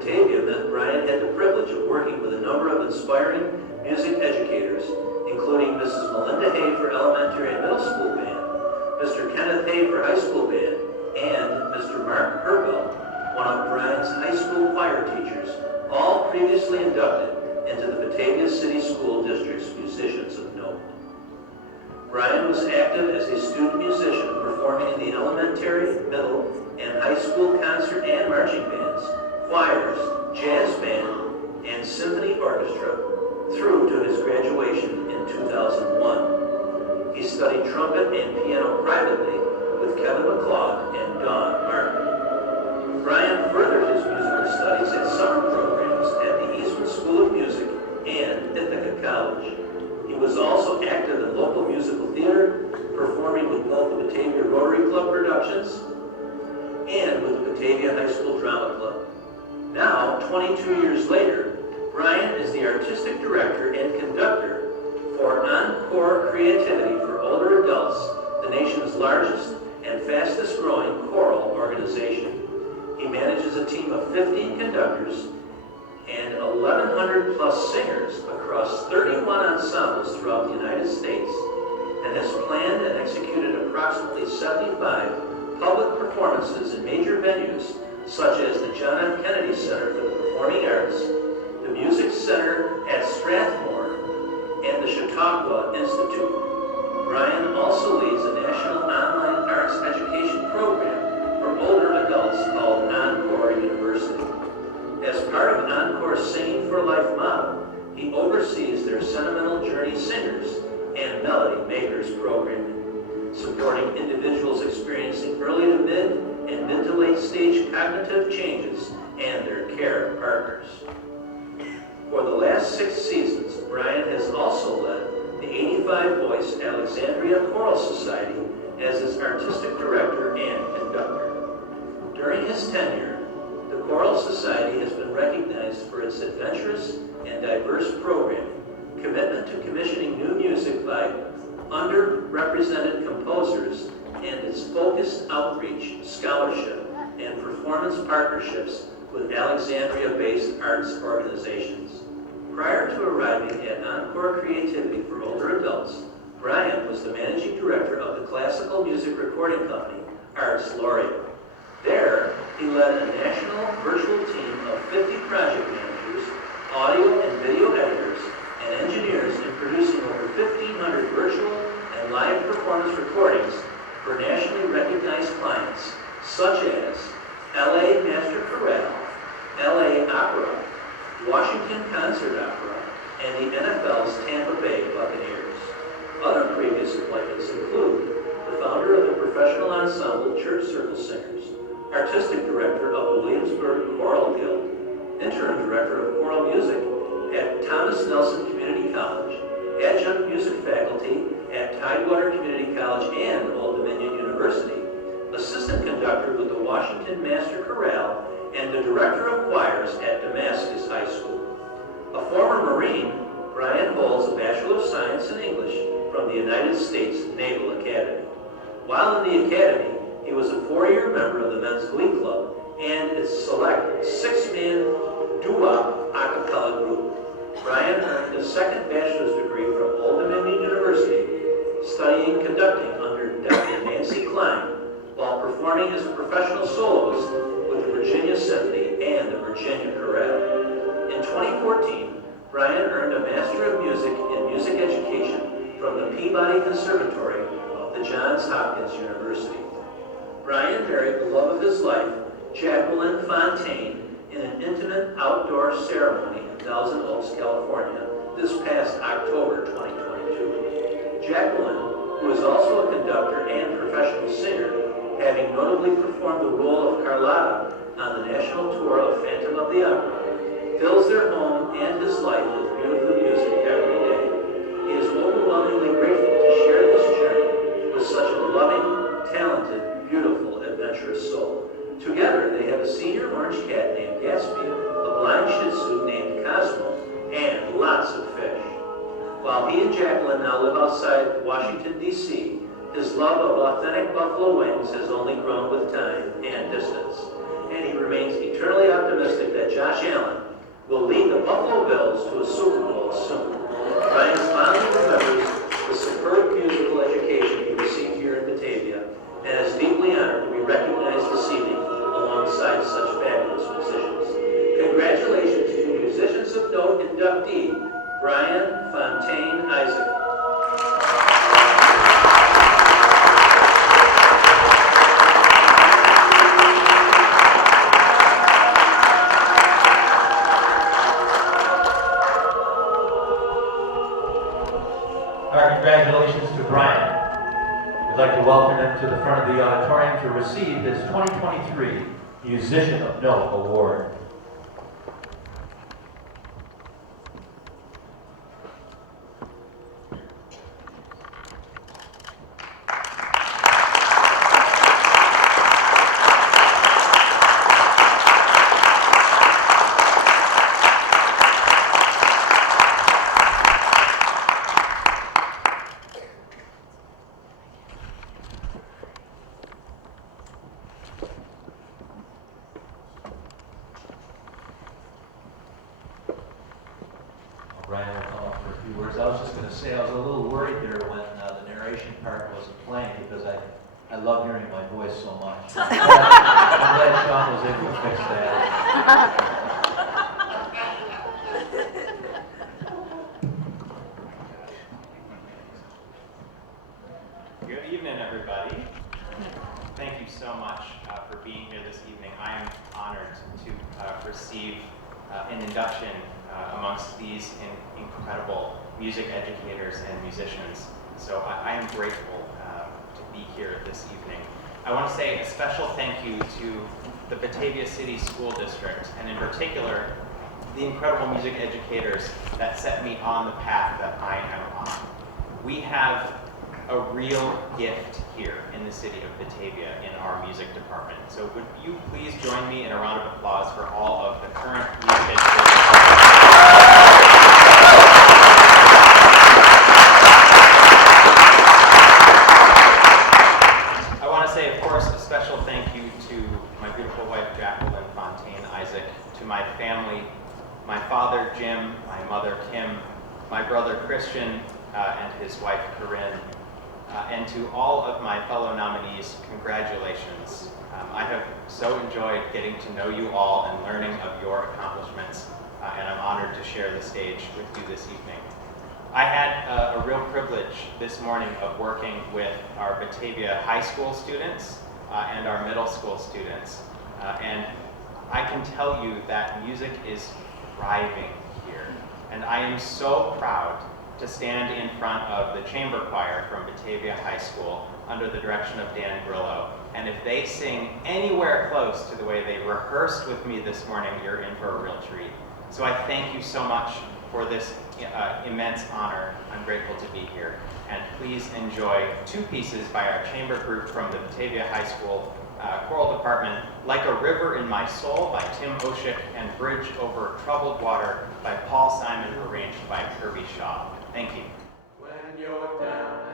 Batavia meant Brian had the privilege of working with a number of inspiring music educators, including Mrs. Melinda Hay for elementary and middle school band, Mr. Kenneth Hay for high school band, and Mr. Mark Herbel, one of Brian's high school choir teachers, all previously inducted into the Batavia City School District's Musicians of Note. Brian was active as a student musician, performing in the elementary, middle, and high school concert and marching bands, choirs, jazz band, and symphony orchestra through to his graduation in 2001. He studied trumpet and piano privately with Kevin McLeod and Dawn Martin. Brian furthered his musical studies at summer programs at the Eastman School of Music and Ithaca College. He was also active in local musical theater, performing with both the Batavia Rotary Club Productions and with the Batavia High School Drama Club. Now, 22 years later, Brian is the artistic director and conductor for Encore Creativity for Older Adults, the nation's largest and fastest growing choral organization. He manages a team of 15 conductors and 1,100 plus singers across 31 ensembles throughout the United States, and has planned and executed approximately 75 public performances in major venues such as the John F. Kennedy Center for the Performing Arts, the Music Center at Strathmore, and the Chautauqua Institute. Brian also leads a national online arts education program for older adults called Encore University. As part of Encore's Singing for Life model, he oversees their Sentimental Journey Singers and Melody Makers programming, supporting individuals experiencing early to mid and mid to late stage cognitive changes and their care partners. For the last 6 seasons, Brian has also led the 85-voice Alexandria Choral Society as its artistic director and conductor. During his tenure, the Choral Society has been recognized for its adventurous and diverse programming, commitment to commissioning new music by underrepresented composers, and its focused outreach, scholarship, and performance partnerships with Alexandria-based arts organizations. Prior to arriving at Encore Creativity for Older Adults, Brian was the managing director of the classical music recording company, Arts Laureate. There, he led a national virtual team of 50 project managers, audio and video editors, and engineers in producing over 1,500 virtual and live performance recordings for nationally recognized clients such as LA Master Chorale, LA Opera, Washington Concert Opera, and the NFL's Tampa Bay Buccaneers. Other previous appointments include the founder of the professional ensemble Church Circle Singers, artistic director of the Williamsburg Choral Guild, interim director of choral music at Thomas Nelson Community College, adjunct music faculty at Tidewater Community College and Old Dominion University, assistant conductor with the Washington Master Chorale, and the director of choirs at Damascus High School. A former Marine, Brian holds a Bachelor of Science in English from the United States Naval Academy. While in the Academy, he was a 4-year member of the Men's Glee Club and its select 6-man doo-wop a cappella group. Brian earned a second bachelor's degree from Old Dominion University, studying conducting under Dr. Nancy Klein, while performing as a professional soloist with the Virginia Symphony and the Virginia Chorale. In 2014, Brian earned a Master of Music in Music Education from the Peabody Conservatory of the Johns Hopkins University. Brian married the love of his life, Jacqueline Fontaine, in an intimate outdoor ceremony in Thousand Oaks, California, this past October 2022. Jacqueline, who is also a conductor and professional singer, having notably performed the role of Carlotta on the national tour of Phantom of the Opera, fills their home and his life with beautiful music every day. He is overwhelmingly grateful to share this journey with such a loving, talented, beautiful, adventurous soul. Together, they have a senior orange cat named Gatsby, a blind Shih Tzu named Cosmo, and lots of fish. While he and Jacqueline now live outside Washington, D.C., his love of authentic buffalo wings has only grown with time and distance, and he remains eternally optimistic that Josh Buffalo Bills to a Super Bowl soon. Brian's fondly remembers the superb musical education he received here in Batavia and is deeply honored to be recognized this evening alongside such fabulous musicians. Congratulations to Musicians of Note inductee, Brian Fontaine-Isaac. Our congratulations to Brian. We'd like to welcome him to the front of the auditorium to receive his 2023 Musician of Note Award. Brian will come up for a few words. I was just going to say I was a little worried there when the narration part wasn't playing because I love hearing my voice so much. I'm glad Sean was able to fix that. Good evening, everybody. Thank you so much for being here this evening. I am honored to receive an induction amongst these incredible music educators and musicians. So I am grateful to be here this evening. I want to say a special thank you to the Batavia City School District, and in particular, the incredible music educators that set me on the path that I am on. We have a real gift here in the city of Batavia in our music department. So would you please join me in a round of applause for all of the current music educators. I want to say, of course, a special thank you to my beautiful wife, Jacqueline Fontaine-Isaac, to my family, my father, Jim, my mother, Kim, my brother, Christian, and his wife, Corinne. And to all of my fellow nominees, congratulations. I have so enjoyed getting to know you all and learning of your accomplishments, and I'm honored to share the stage with you this evening. I had a real privilege this morning of working with our Batavia high school students and our middle school students, and I can tell you that music is thriving here, and I am so proud to stand in front of the chamber choir from Batavia High School under the direction of Dan Grillo. And if they sing anywhere close to the way they rehearsed with me this morning, you're in for a real treat. So I thank you so much for this immense honor. I'm grateful to be here. And please enjoy two pieces by our chamber group from the Batavia High School choral department, Like a River in My Soul by Tim Oshik, and Bridge Over Troubled Water by Paul Simon, arranged by Kirby Shaw. Thank you. When you're down